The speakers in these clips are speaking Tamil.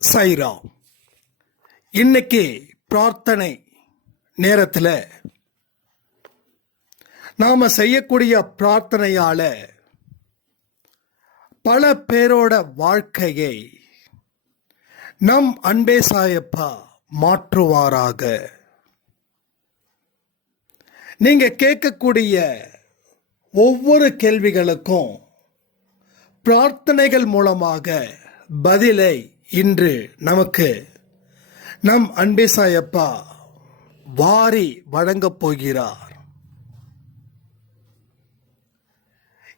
சைரா. இன்னைக்கு பிரார்த்தனை நேரத்தில் நாம் செய்யக்கூடிய பிரார்த்தனையால் பல பேரோட வாழ்க்கையை நம் அன்பே சாயப்பா மாற்றுவாராக. நீங்கள் கேட்கக்கூடிய ஒவ்வொரு கேள்விகளுக்கும் பிரார்த்தனைகள் மூலமாக பதிலை இன்று நமக்கு நம் அன்பே சாயப்பா வாரி வழங்கப் போகிறார்.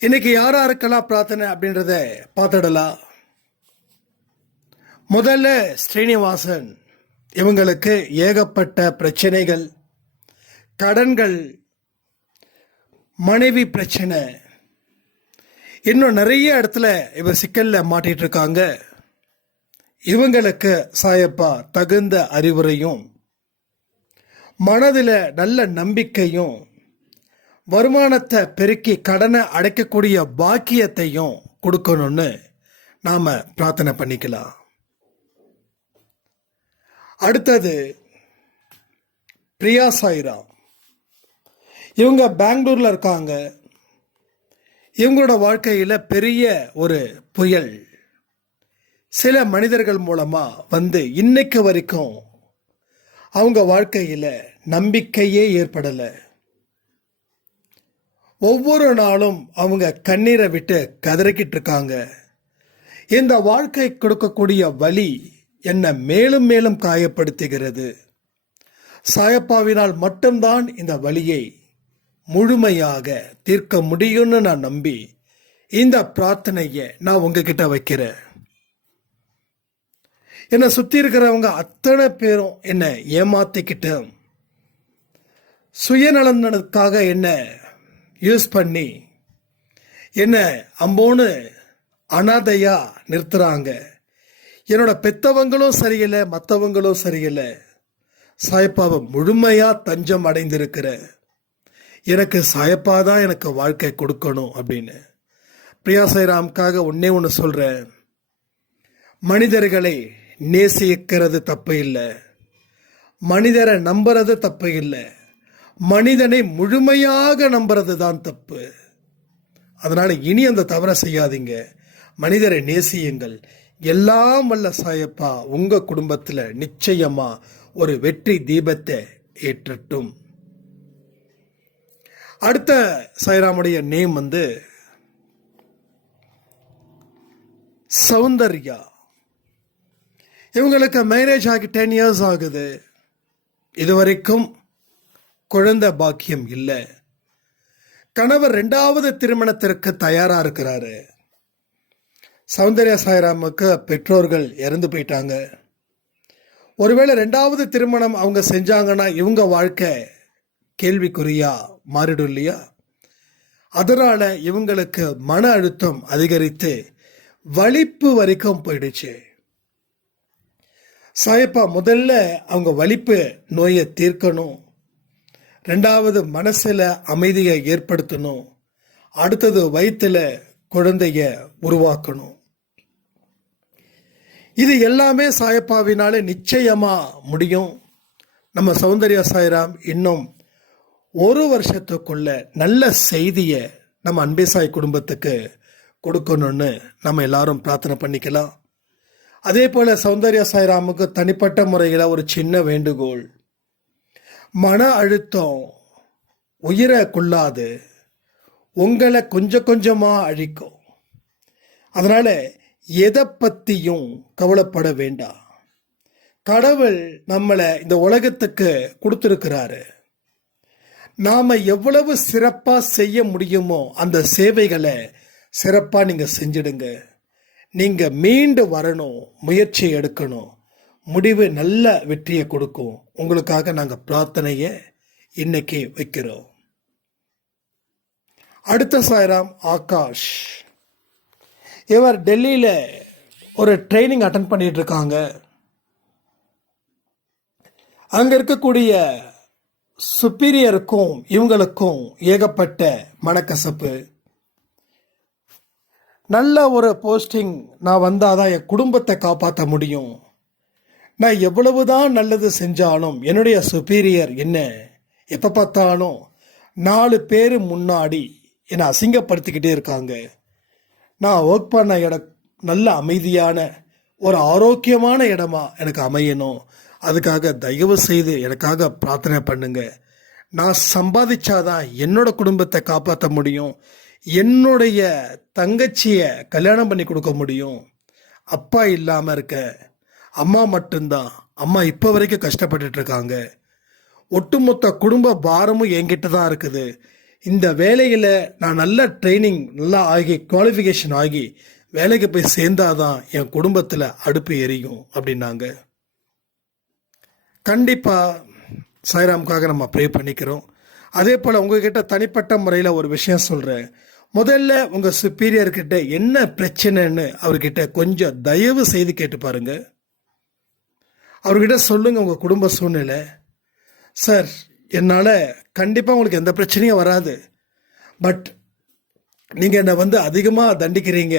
இன்னைக்கு யாருக்கெல்லாம் பிரார்த்தனை அப்படின்றத பார்த்துடலாம். முதல்ல ஸ்ரீனிவாசன், இவங்களுக்கு ஏகப்பட்ட பிரச்சனைகள், கடன்கள், மனைவி பிரச்சனை, இன்னும் நிறைய இடத்துல இவர் சிக்கல்ல மாட்டிட்டு இருக்காங்க. இவங்களுக்கு சாயப்பா தகுந்த அறிவுரையும், மனதில் நல்ல நம்பிக்கையும், வருமானத்தை பெருக்கி கடனை அடைக்கக்கூடிய பாக்கியத்தையும் கொடுக்கணும்னு நாம் பிரார்த்தனை பண்ணிக்கலாம். அடுத்தது பிரியா சாய்ராம். இவங்க பெங்களூரில் இருக்காங்க. இவங்களோட வாழ்க்கையில் பெரிய ஒரு புயல் சில மனிதர்கள் மூலமாக வந்து இன்னைக்கு வரைக்கும் அவங்க வாழ்க்கையில் நம்பிக்கையே ஏற்படலை. ஒவ்வொரு நாளும் அவங்க கண்ணீரை விட்டு கதறிக்கிட்டு இருக்காங்க. இந்த வாழ்க்கை கொடுக்கக்கூடிய வலி என்னை மேலும் மேலும் காயப்படுத்துகிறது. சாயப்பாவினால் மட்டும்தான் இந்த வலியை முழுமையாக தீர்க்க முடியும்னு நான் நம்பி இந்த பிரார்த்தனையை நான் உங்ககிட்ட வைக்கிறேன். என்னை சுற்றி இருக்கிறவங்க அத்தனை பேரும் என்னை ஏமாத்திக்கிட்டு சுயநலனுக்காக என்னை யூஸ் பண்ணி என்னை அம்போன்னு அனாதையா நிறுத்துறாங்க. என்னோட பெத்தவங்களும் சரியில்லை, மற்றவங்களும் சரியில்லை. சாயப்பாவை முழுமையாக தஞ்சம் அடைந்திருக்கிற எனக்கு சாயப்பா தான் எனக்கு வாழ்க்கை கொடுக்கணும் அப்படின்னு பிரியா சாய்ராமுக்காக ஒன்று சொல்கிறேன். மனிதர்களை நேசிக்கிறது தப்பு இல்லை, மனிதரை நம்புறது தப்பு இல்லை, மனிதனை முழுமையாக நம்புறது தான் தப்பு. அதனால் இனி அந்த தவறை செய்யாதீங்க, மனிதரை நேசியுங்கள். எல்லாம் வல்ல சாயப்பா உங்கள் குடும்பத்தில் நிச்சயமாக ஒரு வெற்றி தீபத்தை ஏற்றட்டும். அடுத்த சாய்ராமுடைய நேம் வந்து சௌந்தர்யா. இவங்களுக்கு மேரேஜ் ஆகி 10 years ஆகுது. இதுவரைக்கும் குழந்தை பாக்கியம் இல்லை. கணவர் 2வது திருமணத்திற்கு தயாராக இருக்கிறாரு. சௌந்தர்யா சாய்ராமுக்கு பெற்றோர்கள் இறந்து போயிட்டாங்க. ஒருவேளை 2வது திருமணம் அவங்க செஞ்சாங்கன்னா இவங்க வாழ்க்கை கேள்விக்குறியா மாறிடும் இல்லையா? அதனால இவங்களுக்கு மன அழுத்தம் அதிகரித்து வலிப்பு வரைக்கும் போயிடுச்சு. சாயப்பா முதல்ல அவங்க வலிப்பு நோயை தீர்க்கணும், 2வது மனசில் அமைதியை ஏற்படுத்தணும், அடுத்தது வயிற்றில் குழந்தைய உருவாக்கணும். இது எல்லாமே சாயப்பாவினால நிச்சயமா முடியும். நம்ம சௌந்தர்யா சாய்ராம் இன்னும் 1 வருஷத்துக்குள்ள நல்ல செய்தியை நம்ம அன்பே சாய் குடும்பத்துக்கு கொடுக்கணும்னு நம்ம எல்லாரும் பிரார்த்தனை பண்ணிக்கலாம். அதே போல் சௌந்தர்யா சாய்ராமுக்கு தனிப்பட்ட முறையில் ஒரு சின்ன வேண்டுகோள். மன அழுத்தம் உயிரை கொள்ளாது, உங்களை கொஞ்சம் கொஞ்சமாக அழிக்கும். அதனால் எதை பற்றியும் கவலைப்பட வேண்டாம். கடவுள் நம்மளை இந்த உலகத்துக்கு கொடுத்துருக்கிறாரு. நாம் எவ்வளவு சிறப்பாக செய்ய முடியுமோ அந்த சேவைகளை சிறப்பாக நீங்கள் செஞ்சிடுங்க. நீங்கள் மீண்டு வரணும், முயற்சி எடுக்கணும், முடிவு நல்ல வெற்றியை கொடுக்கும். உங்களுக்காக நாங்கள் பிரார்த்தனையை இன்னைக்கு வைக்கிறோம். அடுத்த சாய்ராம் ஆகாஷ். இவர் டெல்லியில் ஒரு ட்ரைனிங் அட்டன் பண்ணிட்டு இருக்காங்க. அங்கே இருக்கக்கூடிய சுப்பீரியருக்கும் இவங்களுக்கும் ஏகப்பட்ட மனக்கசப்பு. நல்ல ஒரு போஸ்டிங் நான் வந்தால் தான் என் குடும்பத்தை காப்பாற்ற முடியும், நான் எவ்வளவுதான் நல்லது செஞ்சாலும் என்னுடைய சுப்பீரியர் என்ன எப்போ பார்த்தாலும் 4 பேர் முன்னாடி என்னை அசிங்கப்படுத்திக்கிட்டே இருக்காங்க. நான் ஒர்க் பண்ண இடம் நல்ல அமைதியான ஒரு ஆரோக்கியமான இடமா எனக்கு அமையணும். அதுக்காக தயவு செய்து எனக்காக பிரார்த்தனை பண்ணுங்க. நான் சம்பாதிச்சாதான் என்னோட குடும்பத்தை காப்பாற்ற முடியும். என்னுடைய தங்கச்சியை கல்யாணம் பண்ணி கொடுக்க முடியும். அப்பா இல்லாமல் இருக்க, அம்மா மட்டும்தான். அம்மா இப்போ வரைக்கும் கஷ்டப்பட்டுட்டு இருக்காங்க. ஒட்டுமொத்த குடும்ப பாரமும் என்கிட்ட தான் இருக்குது. இந்த வேலையில் நான் நல்ல ட்ரைனிங் நல்லா ஆகி குவாலிஃபிகேஷன் ஆகி வேலைக்கு போய் சேர்ந்தாதான் என் குடும்பத்தில் அடுப்பு எரியும் அப்படின்னாங்க. கண்டிப்பாக சாய்ராமுக்காக நம்ம ப்ரே பண்ணிக்கிறோம். அதே போல் உங்ககிட்ட தனிப்பட்ட முறையில் ஒரு விஷயம் சொல்கிறேன். முதல்ல உங்கள் சுப்பீரியர்கிட்ட என்ன பிரச்சனைன்னு அவர்கிட்ட கொஞ்சம் தயவு செய்து கேட்டு பாருங்க. அவர்கிட்ட சொல்லுங்க உங்கள் குடும்ப சூழ்நிலை. சார், என்னால் கண்டிப்பாக உங்களுக்கு எந்த பிரச்சனையும் வராது. பட் நீங்கள் என்னை அதிகமாக தண்டிக்கிறீங்க.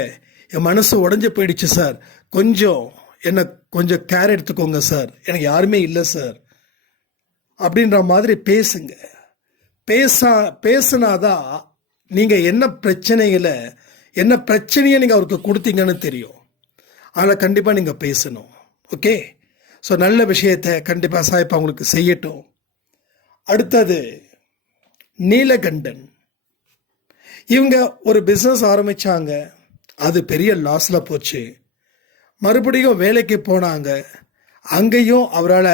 என் மனசு உடஞ்சி போயிடுச்சு சார். என்னை கொஞ்சம் கேர் எடுத்துக்கோங்க சார். எனக்கு யாருமே இல்லை சார் அப்படின்ற மாதிரி பேசுங்க. பேசுனாதான் நீங்கள் என்ன பிரச்சனையை நீங்கள் அவருக்கு கொடுத்தீங்கன்னு தெரியும். ஆனால் கண்டிப்பாக நீங்கள் பேசணும். ஓகே? ஸோ நல்ல விஷயத்தை கண்டிப்பாக சாய்ப்பா உங்களுக்கு செய்யட்டும். அடுத்தது நீலகண்டன். இவங்க ஒரு பிஸ்னஸ் ஆரம்பித்தாங்க. அது பெரிய லாஸில் போச்சு. மறுபடியும் வேலைக்கு போனாங்க. அங்கேயும் அவரால்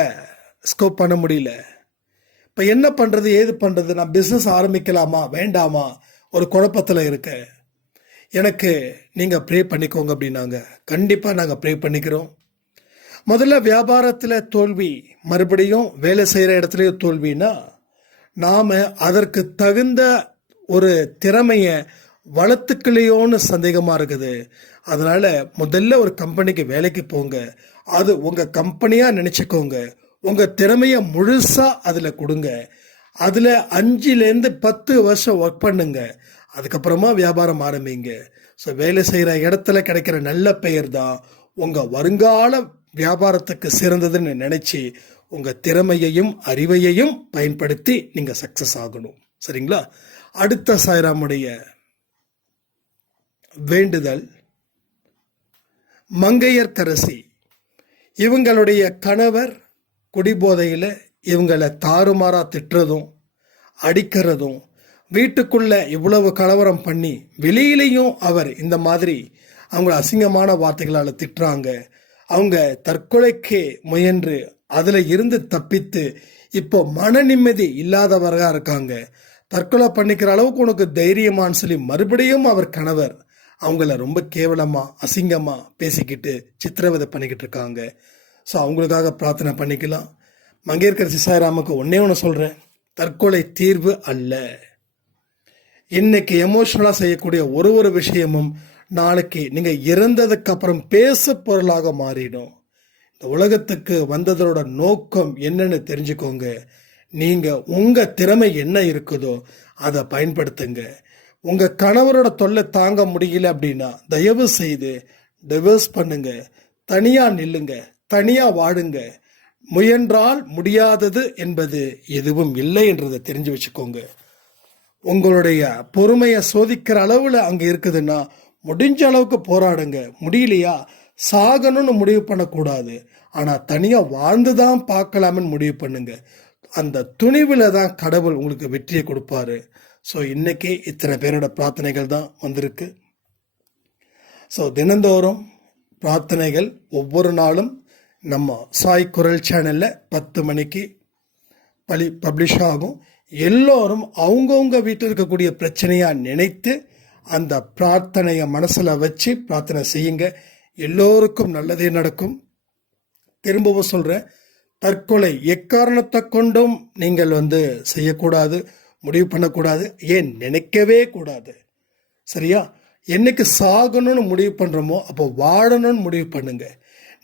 ஸ்கோப் பண்ண முடியல. இப்போ என்ன பண்ணுறது ஏது பண்ணுறது, நான் பிஸ்னஸ் ஆரம்பிக்கலாமா வேண்டாமா ஒரு குழப்பத்தில் இருக்க. எனக்கு நீங்கள் ப்ரே பண்ணிக்கோங்க அப்படின்னாங்க. கண்டிப்பாக நாங்கள் ப்ரே பண்ணிக்கிறோம். முதல்ல வியாபாரத்தில் தோல்வி, மறுபடியும் வேலை செய்கிற இடத்துலையும் தோல்வின்னா நாம் அதற்கு தகுந்த ஒரு திறமையை வளர்த்துக்கலையோன்னு சந்தேகமாக இருக்குது. அதனால் முதல்ல ஒரு கம்பெனிக்கு வேலைக்கு போங்க. அது உங்கள் கம்பெனியாக நினச்சிக்கோங்க. உங்கள் திறமையை முழுசாக அதில் கொடுங்க. அதில் 5லேருந்து 10 வருஷம் ஒர்க் பண்ணுங்க. அதுக்கப்புறமா வியாபாரம் ஆரம்பிங்க. ஸோ வேலை செய்கிற இடத்துல கிடைக்கிற நல்ல பெயர் தான் உங்கள் வருங்கால வியாபாரத்துக்கு சிறந்ததுன்னு நினச்சி உங்கள் திறமையையும் அறிவையையும் பயன்படுத்தி நீங்கள் சக்ஸஸ் ஆகணும். சரிங்களா? அடுத்த சாய்ராமுடைய வேண்டுதல், மங்கையர்க்கரசி. இவங்களுடைய கணவர் குடிபோதையில் இவங்களை தாறுமாறா திட்டுறதும் அடிக்கிறதும், வீட்டுக்குள்ள இவ்வளவு கலவரம் பண்ணி வெளியிலையும் அவர் இந்த மாதிரி அவங்கள அசிங்கமான வார்த்தைகளால் திட்டுறாங்க. அவங்க தற்கொலைக்கு முயன்று அதில் இருந்து தப்பித்து இப்போ மன நிம்மதி இல்லாதவராக இருக்காங்க. தற்கொலை பண்ணிக்கிற அளவுக்கு உனக்கு தைரியமான்னு சொல்லி மறுபடியும் அவர் கணவர் அவங்கள ரொம்ப கேவலமாக அசிங்கமாக பேசிக்கிட்டு சித்திரவதை பண்ணிக்கிட்டு இருக்காங்க. ஸோ அவங்களுக்காக பிரார்த்தனை பண்ணிக்கலாம். மங்கையர்க்கரசி சாய்ராமுக்கு ஒன்று சொல்கிறேன், தற்கொலை தீர்வு அல்ல. இன்னைக்கு எமோஷனலாக செய்யக்கூடிய ஒரு விஷயமும் நாளைக்கு நீங்கள் இறந்ததுக்கு அப்புறம் பேச பொருளாக மாறிடும். இந்த உலகத்துக்கு வந்ததோட நோக்கம் என்னன்னு தெரிஞ்சுக்கோங்க. நீங்கள் உங்கள் திறமை என்ன இருக்குதோ அதை பயன்படுத்துங்க. உங்கள் கணவரோட தொல்லை தாங்க முடியல அப்படின்னா தயவு செய்து டிவோர்ஸ் பண்ணுங்க. தனியாக நில்லுங்க, தனியாக வாடுங்க. முயன்றால் முடியாதது என்பது எதுவும் இல்லை என்றதை தெரிஞ்சு வச்சுக்கோங்க. உங்களுடைய பொறுமையை சோதிக்கிற அளவில் அங்கே இருக்குதுன்னா முடிஞ்ச அளவுக்கு போராடுங்க. முடியலையா சாகணும்னு முடிவு பண்ணக்கூடாது. ஆனால் தனியாக வாழ்ந்து தான் பார்க்கலாம்னு முடிவு பண்ணுங்க. அந்த துணிவில் தான் கடவுள் உங்களுக்கு வெற்றியை கொடுப்பாரு. ஸோ இன்னைக்கு இத்தனை பேரோட பிரார்த்தனைகள் தான் வந்திருக்கு. ஸோ தினந்தோறும் பிரார்த்தனைகள் ஒவ்வொரு நாளும் நம்ம சாய் குரல் சேனலில் 10 மணிக்கு பப்ளிஷ் ஆகும். எல்லோரும் அவங்கவுங்க வீட்டில் இருக்கக்கூடிய பிரச்சனையாக நினைத்து அந்த பிரார்த்தனையை மனசில் வச்சு பிரார்த்தனை செய்யுங்க. எல்லோருக்கும் நல்லதே நடக்கும். திரும்பவும் சொல்கிறேன், தற்கொலை எக்காரணத்தை கொண்டும் நீங்கள் செய்யக்கூடாது, முடிவு பண்ணக்கூடாது, ஏன் நினைக்கவே கூடாது. சரியா? என்னைக்கு சாகணும்னு முடிவு பண்ணுறோமோ அப்போ வாழணும்னு முடிவு பண்ணுங்க.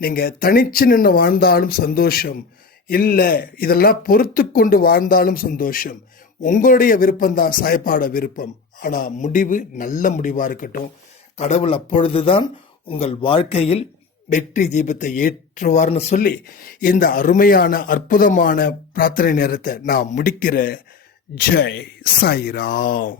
நீங்கள் தனிச்சு நின்று வாழ்ந்தாலும் சந்தோஷம், இல்லை இதெல்லாம் பொறுத்து கொண்டு வாழ்ந்தாலும் சந்தோஷம். உங்களுடைய விருப்பம்தான் சாய்ப்பாட விருப்பம். ஆனால் முடிவு நல்ல முடிவாக இருக்கட்டும். கடவுள் அப்பொழுதுதான் உங்கள் வாழ்க்கையில் வெற்றி தீபத்தை ஏற்றுவார்னு சொல்லி இந்த அருமையான அற்புதமான பிரார்த்தனை நேரத்தை நான் முடிக்கிறேன். ஜெய் சாய்ராம்.